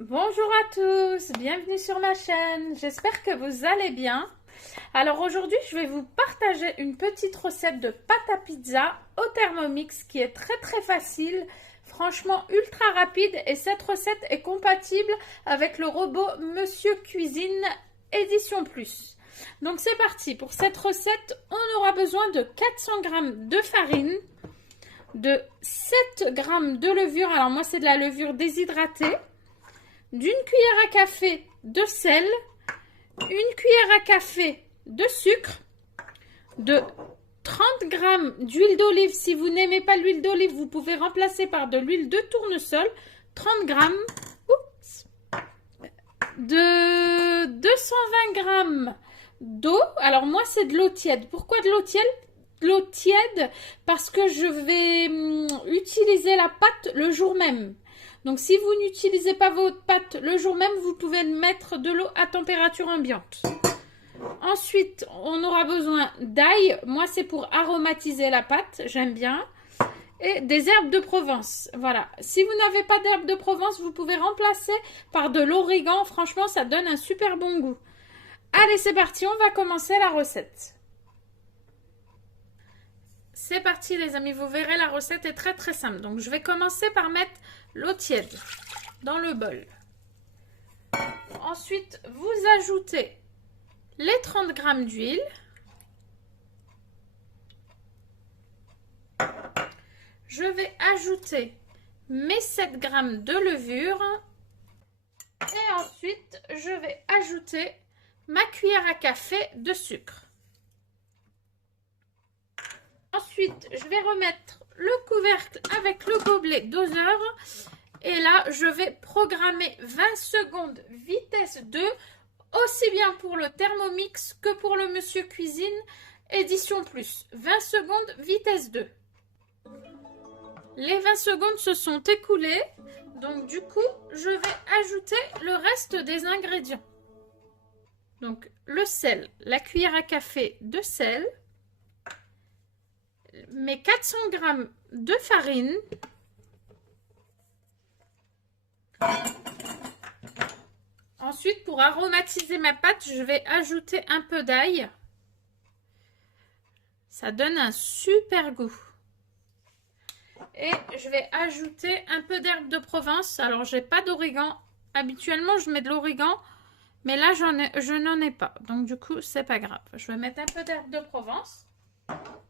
Bonjour à tous, bienvenue sur ma chaîne, j'espère que vous allez bien. Alors aujourd'hui je vais vous partager une petite recette de pâte à pizza au Thermomix qui est très facile, franchement ultra rapide, et cette recette est compatible avec le robot Monsieur Cuisine Édition Plus. Donc c'est parti, pour cette recette on aura besoin de 400 g de farine, de 7 g de levure, alors moi c'est de la levure déshydratée, d'une cuillère à café de sel, une cuillère à café de sucre, de 30 g d'huile d'olive. Si vous n'aimez pas l'huile d'olive, vous pouvez remplacer par de l'huile de tournesol, 30 g, de 220 g d'eau. Alors moi c'est de l'eau tiède. Pourquoi de l'eau tiède? L'eau tiède parce que je vais utiliser la pâte le jour même. Donc si vous n'utilisez pas votre pâte le jour même, vous pouvez mettre de l'eau à température ambiante. Ensuite, on aura besoin d'ail. Moi, c'est pour aromatiser la pâte, j'aime bien. Et des herbes de Provence. Voilà. Si vous n'avez pas d'herbes de Provence, vous pouvez remplacer par de l'origan. Franchement, ça donne un super bon goût. Allez, c'est parti, on va commencer la recette. C'est parti les amis, vous verrez la recette est très simple. Donc je vais commencer par mettre l'eau tiède dans le bol. Ensuite vous ajoutez les 30 g d'huile. Je vais ajouter mes 7 g de levure. Et ensuite je vais ajouter ma cuillère à café de sucre. Ensuite, je vais remettre le couvercle avec le gobelet doseur. Et là, je vais programmer 20 secondes vitesse 2, aussi bien pour le Thermomix que pour le Monsieur Cuisine Édition Plus. 20 secondes vitesse 2. Les 20 secondes se sont écoulées. Donc du coup, je vais ajouter le reste des ingrédients. Donc le sel, la cuillère à café de sel, mes 400 g de farine, ensuite pour aromatiser ma pâte je vais ajouter un peu d'ail, ça donne un super goût, et je vais ajouter un peu d'herbe de Provence. Alors j'ai pas d'origan, habituellement je mets de l'origan mais là je n'en ai pas, donc du coup c'est pas grave, je vais mettre un peu d'herbe de Provence.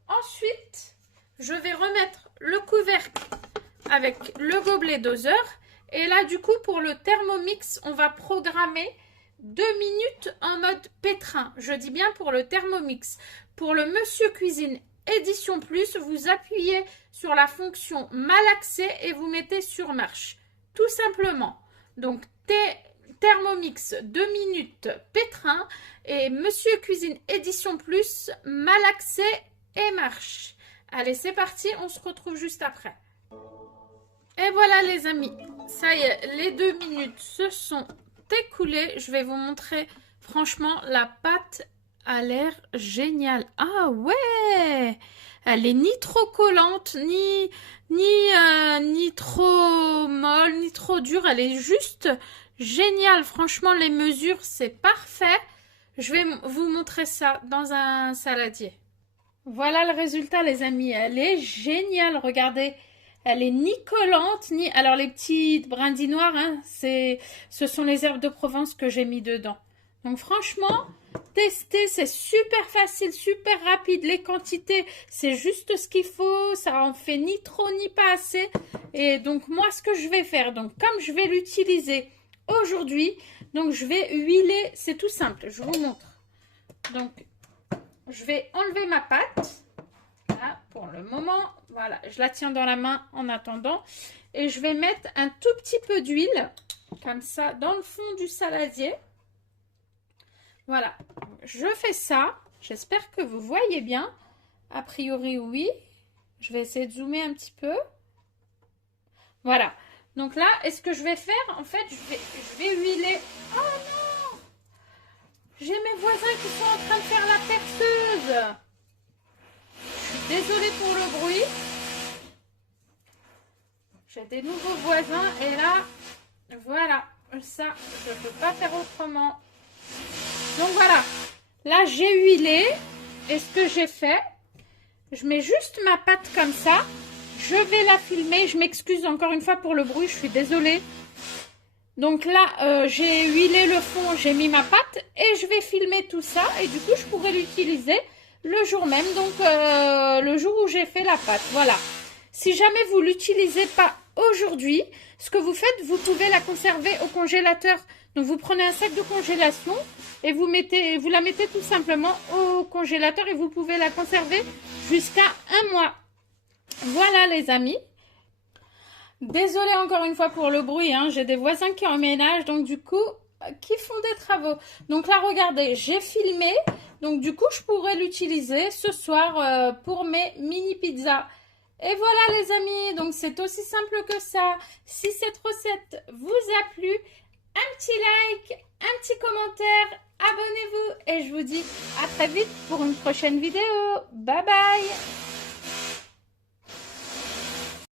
Ensuite, je vais remettre le couvercle avec le gobelet doseur. Et là, du coup, pour le Thermomix, on va programmer 2 minutes en mode pétrin. Je dis bien pour le Thermomix. Pour le Monsieur Cuisine Édition Plus, vous appuyez sur la fonction malaxer et vous mettez sur marche. Tout simplement. Donc, Thermomix 2 minutes pétrin et Monsieur Cuisine Édition Plus malaxé et marche. Allez, c'est parti, on se retrouve juste après. Et voilà les amis, ça y est, les 2 minutes se sont écoulées. Je vais vous montrer, franchement, la pâte a l'air géniale. Ah ouais, elle est ni trop collante, ni trop molle, ni trop dure. Elle est juste géniale. Franchement, les mesures, c'est parfait. Je vais vous montrer ça dans un saladier. Voilà le résultat les amis, elle est géniale, regardez, elle est ni collante, ni... Alors les petites brindilles noires, hein, ce sont les herbes de Provence que j'ai mis dedans. Donc franchement, testez, c'est super facile, super rapide, les quantités, c'est juste ce qu'il faut, ça en fait ni trop ni pas assez. Et donc moi ce que je vais faire, donc comme je vais l'utiliser aujourd'hui, donc je vais huiler, c'est tout simple, je vous montre. Donc je vais enlever ma pâte, là, pour le moment, voilà, je la tiens dans la main en attendant, et je vais mettre un tout petit peu d'huile, comme ça, dans le fond du saladier. Voilà, je fais ça, j'espère que vous voyez bien, a priori oui, je vais essayer de zoomer un petit peu. Voilà, donc là, et ce que je vais faire, en fait, je vais huiler, oh non! J'ai mes voisins qui sont en train de faire la perceuse. Je suis désolée pour le bruit. J'ai des nouveaux voisins et là, voilà, comme ça, je ne peux pas faire autrement. Donc voilà, là j'ai huilé. Et ce que j'ai fait, je mets juste ma pâte comme ça. Je vais la filmer. Je m'excuse encore une fois pour le bruit, je suis désolée. Donc là, j'ai huilé le fond, j'ai mis ma pâte et je vais filmer tout ça. Et du coup, je pourrai l'utiliser le jour même, donc le jour où j'ai fait la pâte. Voilà. Si jamais vous ne l'utilisez pas aujourd'hui, ce que vous faites, vous pouvez la conserver au congélateur. Donc vous prenez un sac de congélation et vous la mettez tout simplement au congélateur et vous pouvez la conserver jusqu'à 1 mois. Voilà les amis. Désolée encore une fois pour le bruit, hein. J'ai des voisins qui emménagent, donc du coup, qui font des travaux. Donc là, regardez, j'ai filmé, donc du coup, je pourrais l'utiliser ce soir pour mes mini pizzas. Et voilà les amis, donc c'est aussi simple que ça. Si cette recette vous a plu, un petit like, un petit commentaire, abonnez-vous et je vous dis à très vite pour une prochaine vidéo. Bye bye!